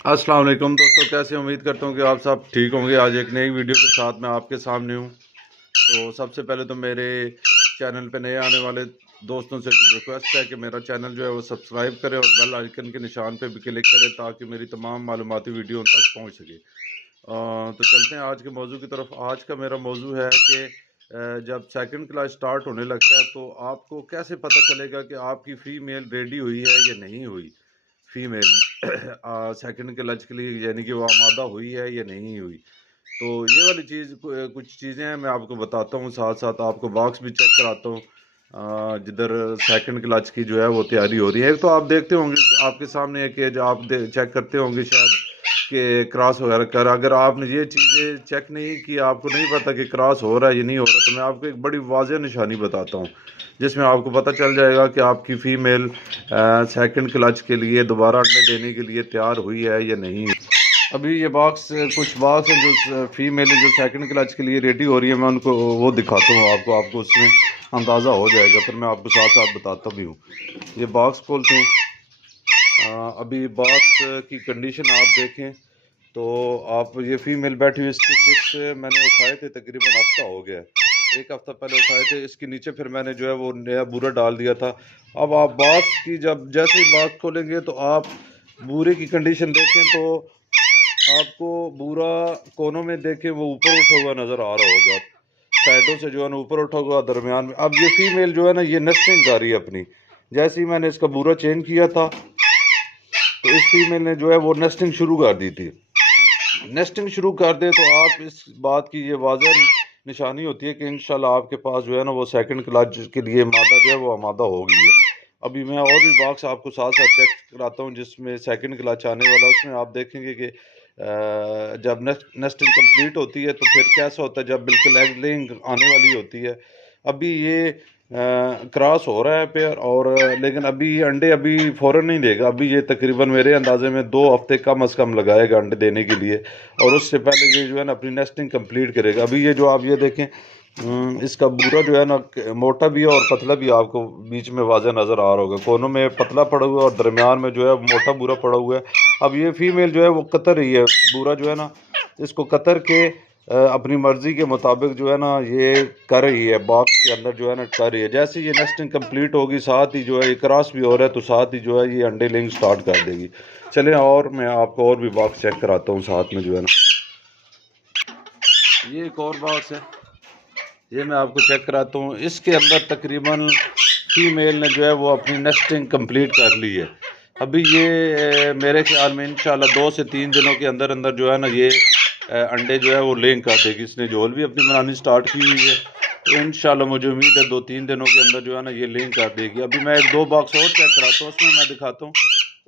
अस्सलाम वालेकुम दोस्तों, कैसे उम्मीद करता हूँ कि आप सब ठीक होंगे। आज एक नई वीडियो के साथ मैं आपके सामने हूँ। तो सबसे पहले तो मेरे चैनल पे नए आने वाले दोस्तों से रिक्वेस्ट है कि मेरा चैनल जो है वो सब्सक्राइब करें और बेल आइकन के निशान पे भी क्लिक करें ताकि मेरी तमाम मालूमाती वीडियो उन तक पहुँच सके। तो चलते हैं आज के मौजू की तरफ। आज का मेरा मौजू है कि जब सेकंड क्लास स्टार्ट होने लगता है तो आपको कैसे पता चलेगा कि आपकी फ़ीमेल रेडी हुई है या नहीं हुई। फीमेल सेकंड के लज के लिए यानी कि वो आमादा हुई है या नहीं हुई। तो ये वाली चीज़ कुछ चीज़ें हैं, मैं आपको बताता हूँ, साथ साथ आपको बॉक्स भी चेक कराता हूँ जिधर सेकंड क्लच की जो है वो तैयारी हो रही है। एक तो आप देखते होंगे आपके सामने है कि जो आप चेक करते होंगे शायद कि क्रॉस वगैरह कर, अगर आपने ये चीज़ें चेक नहीं की, आपको नहीं पता कि क्रॉस हो रहा है या नहीं हो रहा, तो मैं आपको एक बड़ी वाज़ेह निशानी बताता हूँ जिसमें आपको पता चल जाएगा कि आपकी फ़ीमेल सेकंड क्लच के लिए दोबारा अंडे देने के लिए तैयार हुई है या नहीं। अभी ये बॉक्स, कुछ बॉक्स हैं जो फीमेल जो सेकंड क्लच के लिए रेडी हो रही है, मैं उनको वो दिखाता हूँ आपको आपको उसमें अंदाज़ा हो जाएगा। फिर मैं आपको साथ साथ बताता भी हूँ। ये बॉक्स खोलते हैं। अभी बॉक्स की कंडीशन आप देखें तो आप ये फीमेल बैठी हुई, इसके चिक्स मैंने उठाए थे, तकरीबन हफ्ता हो गया, एक हफ्ता पहले उठाए थे। इसके नीचे फिर मैंने जो है वो नया बूरा डाल दिया था। अब आप बॉक्स की जब जैसे ही बॉक्स खोलेंगे तो आप बूरे की कंडीशन देखें तो आपको बूरा कोनों में देखें वो ऊपर उठा हुआ नज़र आ रहा होगा, साइडों से जो है ना ऊपर उठा हुआ, दरमियान में। अब ये फीमेल जो है ना ये नेस्टिंग कर रही है अपनी। जैसे ही मैंने इसका बूरा चेंज किया था तो इस फीमेल ने जो है वो नेस्टिंग शुरू कर दी थी। नेस्टिंग शुरू कर दे तो आप इस बात की ये वाज़ह निशानी होती है कि इंशाल्लाह आपके पास जो है ना वो सेकंड क्लच के लिए मादा जो है वो आमादा हो गई है। अभी मैं और भी बॉक्स आपको साथ साथ चेक कराता हूँ जिसमें सेकंड क्लच आने वाला है। उसमें आप देखेंगे कि जब नेस्टिंग कंप्लीट होती है तो फिर कैसा होता है जब बिल्कुल एग लेइंग आने वाली होती है। अभी ये क्रॉस हो रहा है पेयर, और लेकिन अभी ये अंडे अभी फ़ौरन नहीं देगा। अभी ये तकरीबन मेरे अंदाजे में 2 हफ्ते कम अज़ कम लगाएगा अंडे देने के लिए, और उससे पहले ये जो है ना अपनी नेस्टिंग कंप्लीट करेगा। अभी ये जो आप ये देखें, इसका बूरा जो है ना मोटा भी है और पतला भी, आपको बीच में वाज़ह नज़र आ रहा होगा। कोनों में पतला पड़ा हुआ है और दरमियान में जो है मोटा बूरा पड़ा हुआ है। अब ये फीमेल जो है वो कतर रही है बूरा जो है ना, इसको कतर के अपनी मर्जी के मुताबिक जो है ना ये कर रही है, बॉक्स के अंदर जो है ना कर रही है। जैसे ये नेस्टिंग कंप्लीट होगी साथ ही जो है ये क्रॉस भी हो रहा है तो साथ ही जो है ये अंडे लेंग स्टार्ट कर देगी। चलें और मैं आपको और भी बॉक्स चेक कराता हूँ साथ में जो है ना। ये एक और बॉक्स है, ये मैं आपको चेक कराता हूँ। इसके अंदर तकरीबन फीमेल ने जो है वो अपनी नेस्टिंग कंप्लीट कर ली है। अभी ये मेरे ख्याल में इंशाल्लाह 2 से 3 दिनों के अंदर अंदर जो है ना ये अंडे जो है वो लेंग कर देगी। इसने झोल भी अपनी बनानी स्टार्ट की हुई है, तो इंशाल्लाह मुझे उम्मीद है 2-3 दिनों के अंदर जो है ना ये लेंग कर देगी। अभी मैं एक दो बॉक्स और चेक कराता हूँ, उसमें मैं दिखाता हूँ।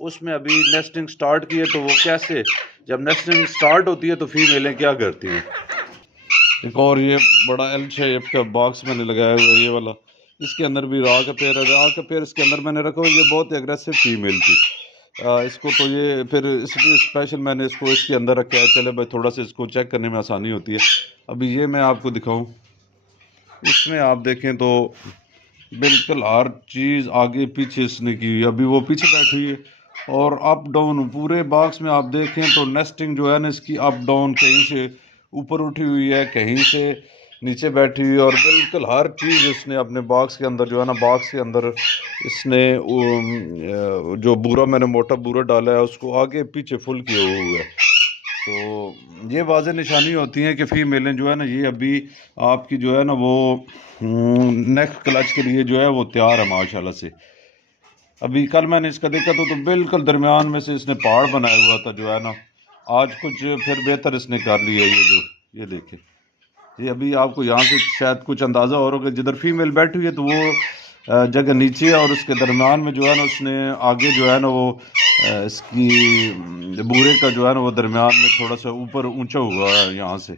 उसमें अभी नेस्टिंग स्टार्ट की है तो वो कैसे, जब नेस्टिंग स्टार्ट होती है तो फीमेलें क्या करती हैं। एक और ये बड़ा एल शेप का बॉक्स मैंने लगाया हुआ है, ये वाला। इसके अंदर भी रॉ का पेयर है। रॉ का पेयर इसके अंदर मैंने रखा हुआ, ये बहुत एग्रेसिव फीमेल थी। इसको तो ये फिर इसलिए स्पेशल मैंने इसको इसके अंदर रखा है, चले भाई थोड़ा सा इसको चेक करने में आसानी होती है। अभी ये मैं आपको दिखाऊं, इसमें आप देखें तो बिल्कुल हर चीज़ आगे पीछे इसने की हुई है। अभी वो पीछे बैठी हुई है और अप डाउन पूरे बॉक्स में आप देखें तो नेस्टिंग जो है ना इसकी अप डाउन, कहीं से ऊपर उठी हुई है, कहीं से नीचे बैठी हुई है, और बिल्कुल हर चीज़ इसने अपने बॉक्स के अंदर जो है ना, बॉक्स के अंदर इसने जो बूरा मैंने मोटा बूरा डाला है उसको आगे पीछे फुल किया हुआ है। तो ये वाज़ेह निशानी होती है कि फीमेलें जो है ना ये अभी आपकी जो है ना वो नेक्स्ट क्लच के लिए जो है वो तैयार है माशाल्लाह से। अभी कल मैंने इसका देखा तो बिल्कुल दरमियान में से इसने पहाड़ बनाया हुआ था जो है ना, आज कुछ फिर बेहतर इसने कर लिया। ये जो ये देखे, ये अभी आपको यहाँ से शायद कुछ अंदाज़ा और होगा, जिधर फीमेल बैठी हुई है तो वो जगह नीचे है, और उसके दरमियान में जो है ना उसने आगे जो है ना वो इसकी बूरे का जो है ना वो दरमियान में थोड़ा सा ऊपर ऊंचा हुआ है यहाँ से।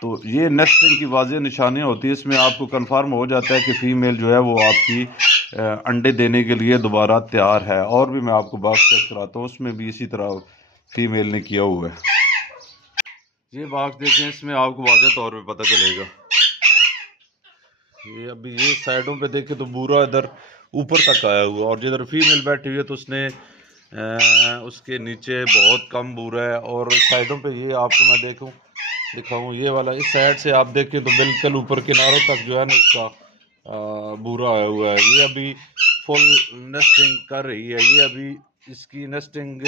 तो ये नेस्टिंग की वाज़ेह निशानियाँ होती है, इसमें आपको कंफर्म हो जाता है कि फ़ीमेल जो है वो आपकी अंडे देने के लिए दोबारा तैयार है। और भी मैं आपको बॉक्स चेक कराता हूँ, उसमें भी इसी तरह फ़ीमेल ने किया हुआ है। ये बॉक्स देखें, इसमें आपको वाज़ेह तौर पे पता चलेगा। ये अभी ये साइडों पे देखें तो बूरा इधर ऊपर तक आया हुआ, और जिधर फीमेल बैठी हुई है तो उसने उसके नीचे बहुत कम बूरा है। और साइडों पे ये आपको मैं दिखाऊं, ये वाला इस साइड से आप देखें तो बिल्कुल ऊपर किनारों तक जो है ना इसका बूरा आया हुआ है। ये अभी फुल नेस्टिंग कर रही है। ये अभी इसकी नेस्टिंग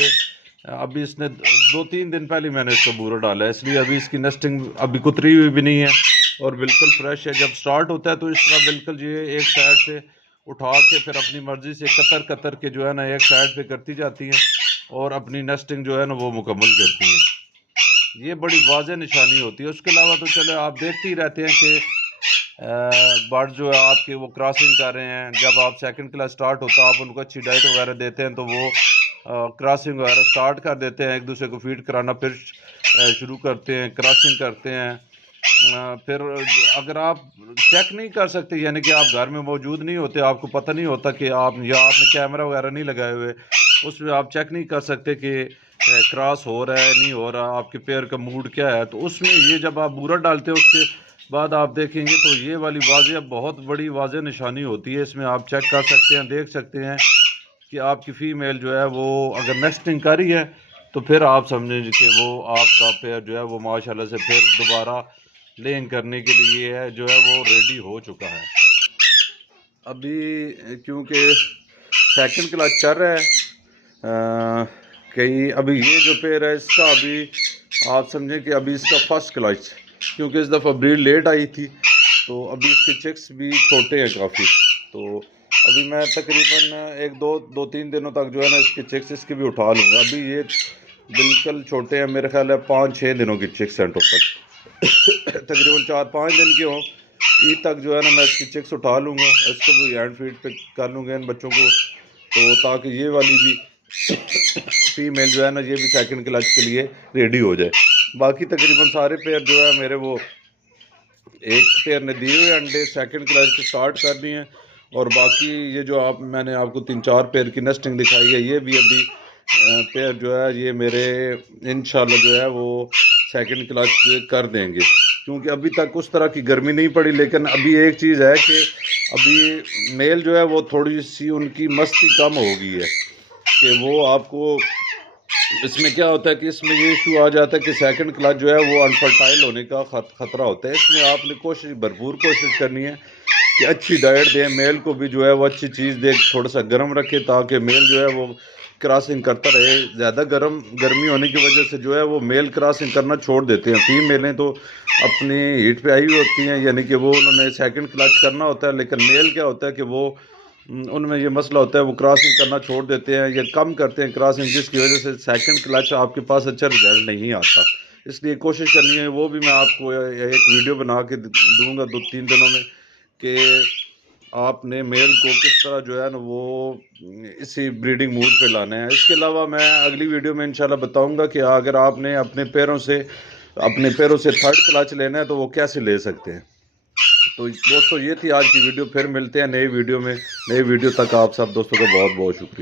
अभी इसने 2-3 दिन पहले मैंने इसको बूरा डाला है, इसलिए अभी इसकी नेस्टिंग अभी कुतरी हुई भी नहीं है और बिल्कुल फ्रेश है। जब स्टार्ट होता है तो इस तरह बिल्कुल ये एक साइड से उठा के फिर अपनी मर्जी से कतर के जो है ना एक साइड पे करती जाती हैं और अपनी नेस्टिंग जो है ना वो मुकम्मल करती हैं। ये बड़ी वाज़ेह निशानी होती है। उसके अलावा तो चलो आप देखते ही रहते हैं कि बर्ड जो है आपके वो क्रॉसिंग कर रहे हैं। जब आप सेकंड क्लास स्टार्ट होता है आप उनको अच्छी डाइट वगैरह देते हैं तो वो क्रॉसिंग वगैरह स्टार्ट कर देते हैं, एक दूसरे को फीड कराना फिर शुरू करते हैं, क्रॉसिंग करते हैं। फिर अगर आप चेक नहीं कर सकते, यानी कि आप घर में मौजूद नहीं होते, आपको पता नहीं होता कि आपने कैमरा वगैरह नहीं लगाए हुए, उसमें आप चेक नहीं कर सकते कि क्रॉस हो रहा है नहीं हो रहा, आपके पेयर का मूड क्या है। तो उसमें ये जब आप बूरा डालते हो उसके बाद आप देखेंगे तो ये वाली वाज़ेह बहुत बड़ी वाज़ेह निशानी होती है। इसमें आप चेक कर सकते हैं, देख सकते हैं कि आपकी फ़ीमेल जो है वो अगर नेस्टिंग कर रही है तो फिर आप समझेंगे कि वो आपका पेयर जो है वो माशाल्लाह से फिर दोबारा लेइंग करने के लिए है जो है वो रेडी हो चुका है। अभी क्योंकि सेकंड क्लास चल रहा है, कहीं अभी ये जो पेयर है इसका अभी आप समझें कि अभी इसका फर्स्ट क्लास, क्योंकि इस दफ़ा ब्रीड लेट आई थी तो अभी इसके चिक्स भी छोटे हैं काफ़ी। तो अभी मैं तकरीबन 2-3 दिनों तक जो है ना इसके चिक्स इसके भी उठा लूँगा। अभी ये बिल्कुल छोटे हैं, मेरे ख्याल है 5-6 दिनों की चिक्स हैं टोटल। तकरीबन 4-5 दिन के हों ईद तक जो है ना मैं इसकी चिक्स उठा लूँगा, इसको भी हैंड फीड पे कर लूँगा इन बच्चों को, तो ताकि ये वाली भी फीमेल जो है ना ये भी सेकंड क्लच के लिए रेडी हो जाए। बाकी तकरीबन सारे पेयर जो है मेरे वो एक पेयर ने दिए हुए अंडे सेकंड क्लच के स्टार्ट कर दिए हैं और बाकी ये जो मैंने आपको 3-4 पेयर की नेस्टिंग दिखाई है ये भी अभी पेयर जो है ये मेरे इंशाल्लाह जो है वो सेकंड क्लच कर देंगे, क्योंकि अभी तक उस तरह की गर्मी नहीं पड़ी। लेकिन अभी एक चीज़ है कि अभी मेल जो है वो थोड़ी सी उनकी मस्ती कम हो गई है कि वो आपको इसमें क्या होता है कि इसमें ये इशू आ जाता है कि सेकंड क्लच जो है वो अनफर्टाइल होने का ख़तरा होता है। इसमें आपने भरपूर कोशिश करनी है कि अच्छी डाइट दें, मेल को भी जो है वो अच्छी चीज़ दे, थोड़ा सा गर्म रखे ताकि मेल जो है वो क्रॉसिंग करता रहे। ज़्यादा गर्मी होने की वजह से जो है वो मेल क्रॉसिंग करना छोड़ देते हैं। फीमेलें तो अपनी हीट पे आई हुई होती हैं, यानी कि वो उन्होंने सेकंड क्लच करना होता है, लेकिन मेल क्या होता है कि वो उनमें ये मसला होता है वो क्रॉसिंग करना छोड़ देते हैं या कम करते हैं क्रॉसिंग, जिसकी वजह से सेकंड क्लच आपके पास अच्छा रिजल्ट नहीं आता। इसलिए कोशिश करनी है, वो भी मैं आपको एक वीडियो बना के दूंगा 2-3 दिनों में कि आपने मेल को किस तरह जो है ना वो इसी ब्रीडिंग मूड पे लाना है। इसके अलावा मैं अगली वीडियो में इंशाल्लाह बताऊंगा कि अगर आपने अपने पैरों से थर्ड क्लच लेना है तो वो कैसे ले सकते हैं। तो दोस्तों ये थी आज की वीडियो, फिर मिलते हैं नई वीडियो में, नई वीडियो तक आप सब दोस्तों का बहुत बहुत शुक्रिया।